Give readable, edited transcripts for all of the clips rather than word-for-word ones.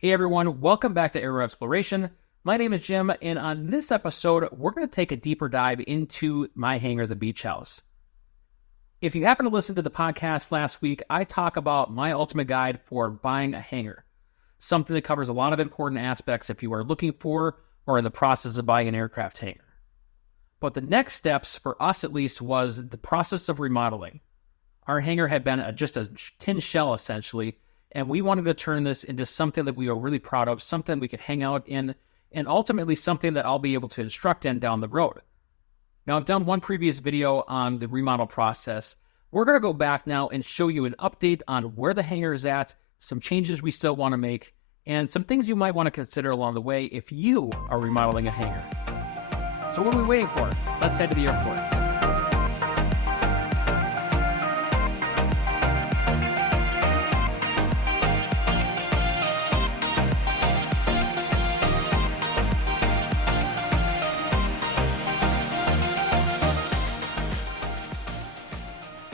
Hey everyone, welcome back to AeroExploration. My name is Jim, and on this episode, we're going to take a deeper dive into my hangar, the beach house. If you happen to listen to the podcast last week, I talk about my ultimate guide for buying a hangar, something that covers a lot of important aspects if you are looking for or in the process of buying an aircraft hangar. But the next steps, for us at least, was the process of remodeling. Our hangar had been just a tin shell, essentially, and we wanted to turn this into something that we were really proud of, something we could hang out in, and ultimately something that I'll be able to instruct in down the road. Now, I've done one previous video on the remodel process. We're going to go back now and show you an update on where the hangar is at, some changes we still want to make, and some things you might want to consider along the way if you are remodeling a hangar. So what are we waiting for? Let's head to the airport.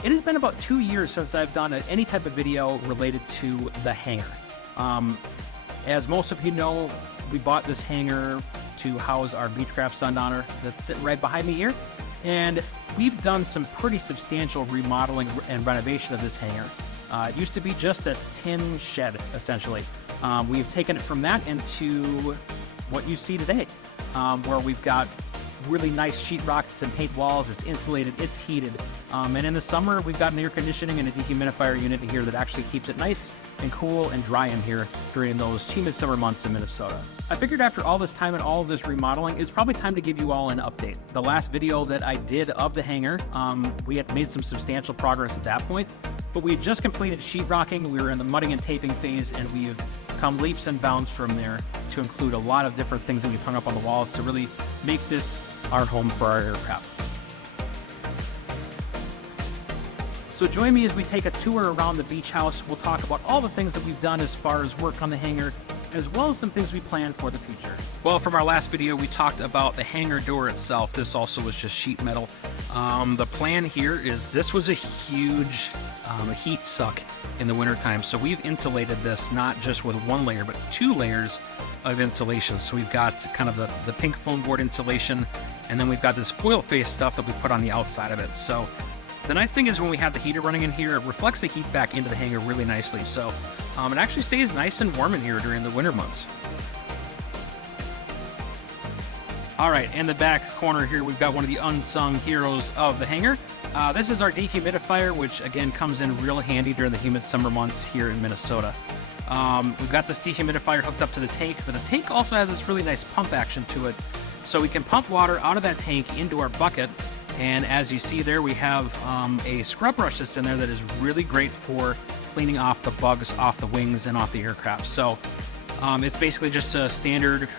It has been about 2 years since I've done any type of video related to the hangar. As most of you know, we bought this hangar to house our Beechcraft Sundowner that's sitting right behind me here. And we've done some pretty substantial remodeling and renovation of this hangar. It used to be just a tin shed, essentially. We've taken it from that into what you see today, where we've got really nice sheetrock and paint walls. It's insulated, it's heated. And in the summer, we've got an air conditioning and a dehumidifier unit here that actually keeps it nice and cool and dry in here during those humid summer months in Minnesota. I figured after all this time and all of this remodeling, it's probably time to give you all an update. The last video that I did of the hangar, we had made some substantial progress at that point, but we had just completed sheetrocking. We were in the mudding and taping phase, and we've come leaps and bounds from there to include a lot of different things that we've hung up on the walls to really make this our home for our aircraft. So join me as we take a tour around the beach house. We'll talk about all the things that we've done as far as work on the hangar, as well as some things we plan for the future. Well, from our last video, we talked about the hangar door itself. This also was just sheet metal. The plan here is this was a huge heat suck in the wintertime. So we've insulated this not just with one layer, but 2 layers of insulation. So we've got kind of the pink foam board insulation, and then we've got this foil face stuff that we put on the outside of it. So the nice thing is when we have the heater running in here, it reflects the heat back into the hangar really nicely. So it actually stays nice and warm in here during the winter months. All right, in the back corner here, we've got one of the unsung heroes of the hangar. This is our dehumidifier, which again comes in real handy during the humid summer months here in Minnesota. We've got this dehumidifier hooked up to the tank, but the tank also has this really nice pump action to it. So we can pump water out of that tank into our bucket. And as you see there, we have a scrub brush that's in there that is really great for cleaning off the bugs off the wings and off the aircraft. So it's basically just a standard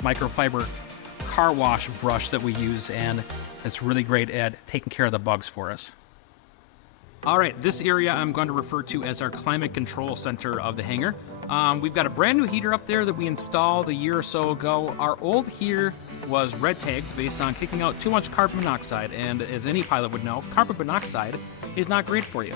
microfiber car wash brush that we use, and it's really great at taking care of the bugs for us. All right, this area I'm going to refer to as our climate control center of the hangar. We've got a brand new heater up there that we installed a year or so ago. Our old heater was red tagged based on kicking out too much carbon monoxide, and as any pilot would know, carbon monoxide is not great for you.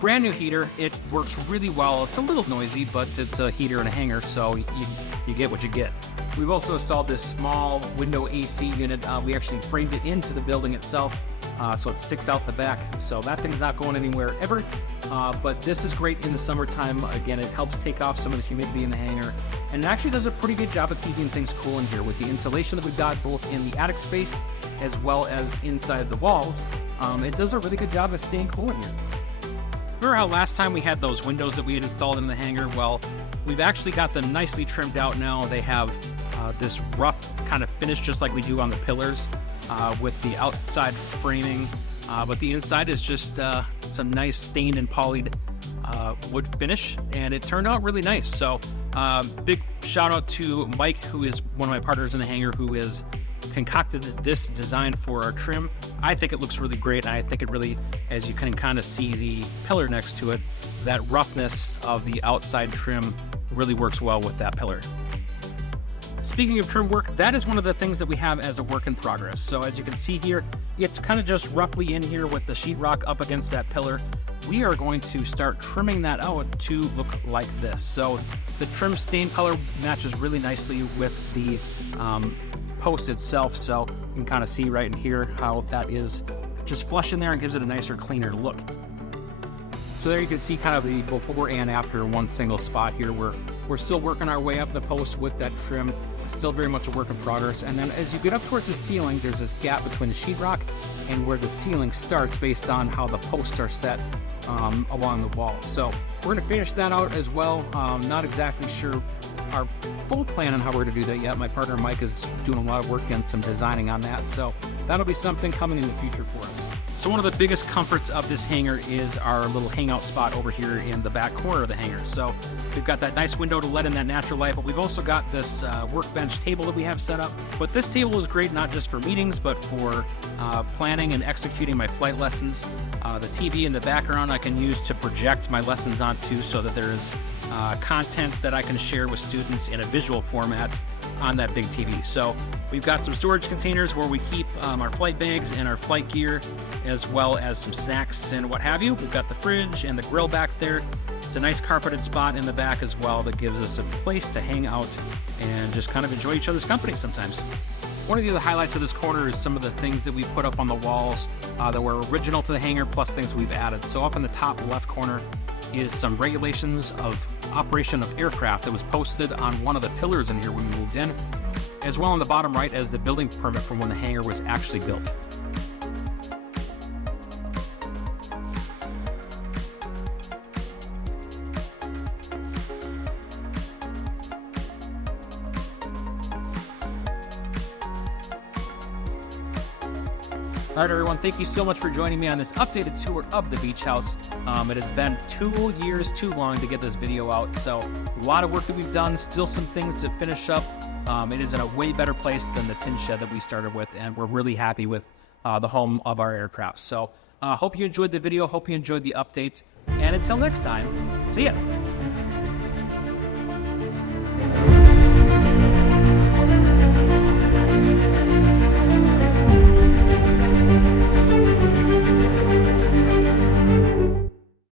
Brand new heater, it works really well. It's a little noisy, but it's a heater in a hangar, so you get what you get. We've also installed this small window AC unit. We actually framed it into the building itself, so it sticks out the back. So that thing's not going anywhere ever, but this is great in the summertime. Again, it helps take off some of the humidity in the hangar, and it actually does a pretty good job of keeping things cool in here with the insulation that we've got both in the attic space as well as inside the walls. It does a really good job of staying cool in here. Remember how last time we had those windows that we had installed in the hangar? Well, we've actually got them nicely trimmed out now. They have this rough kind of finish just like we do on the pillars with the outside framing, but the inside is just some nice stained and polished wood finish, and it turned out really nice. So big shout out to Mike, who is one of my partners in the hangar, who has concocted this design for our trim. I think it looks really great, and I think it really, as you can kind of see the pillar next to it, that roughness of the outside trim really works well with that pillar. Speaking of trim work, that is one of the things that we have as a work in progress. So as you can see here, it's kind of just roughly in here with the sheetrock up against that pillar. we are going to start trimming that out to look like this. So the trim stain color matches really nicely with the post itself, so you can kind of see right in here how that is just flush in there and gives it a nicer, cleaner look. So there you can see kind of the before and after one single spot here. We're still working our way up the post with that trim. Still very much a work in progress. And then as you get up towards the ceiling, there's this gap between the sheetrock and where the ceiling starts based on how the posts are set along the wall. So we're going to finish that out as well. Not exactly sure our full plan on how we're going to do that yet. My partner Mike is doing a lot of work and some designing on that. So that'll be something coming in the future for us. So one of the biggest comforts of this hangar is our little hangout spot over here in the back corner of the hangar. So we've got that nice window to let in that natural light, but we've also got this workbench table that we have set up. But this table is great not just for meetings, but for planning and executing my flight lessons. The TV in the background I can use to project my lessons onto so that there is content that I can share with students in a visual format on that big TV. So we've got some storage containers where we keep our flight bags and our flight gear, as well as some snacks and what have you. We've got the fridge and the grill back there. It's a nice carpeted spot in the back as well that gives us a place to hang out and just kind of enjoy each other's company sometimes. One of the other highlights of this corner is some of the things that we put up on the walls that were original to the hangar, plus things we've added. So up in the top left corner is some regulations of operation of aircraft that was posted on one of the pillars in here when we moved in, as well on the bottom right as the building permit from when the hangar was actually built. All right, everyone, thank you so much for joining me on this updated tour of the beach house. It has been 2 years too long to get this video out, so a lot of work that we've done, still some things to finish up. It is in a way better place than the tin shed that we started with, and we're really happy with the home of our aircraft. So hope you enjoyed the video, hope you enjoyed the update, and until next time, see ya.